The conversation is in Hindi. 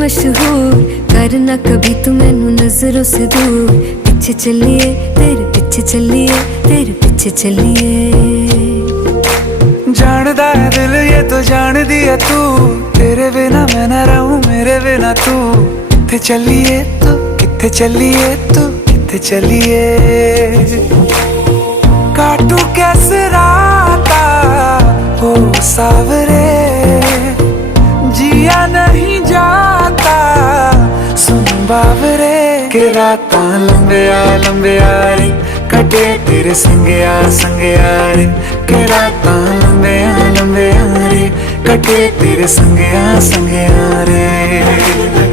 मशहूर, करना कभी तू मैनू नजरों से दूर। पीछे चलिए तेरे पीछे चलिए, तेरे पीछे चलिए। जानदा है दिल ये तो जान दिया तू, तेरे बिना मैं ना रहूं मेरे बिना तू। किथे चलिए तू, किथे चलिए तू, किथे चलिए। काटू कैसे राता हो सावरे, जिया नहीं जाता सुन बावरे। के रातां लंबिया लंबिया रे, कटे तेरे संगया संगया रे। के रातां लंबिया लंबिया रे, कटे तेरे संगया संगया रे।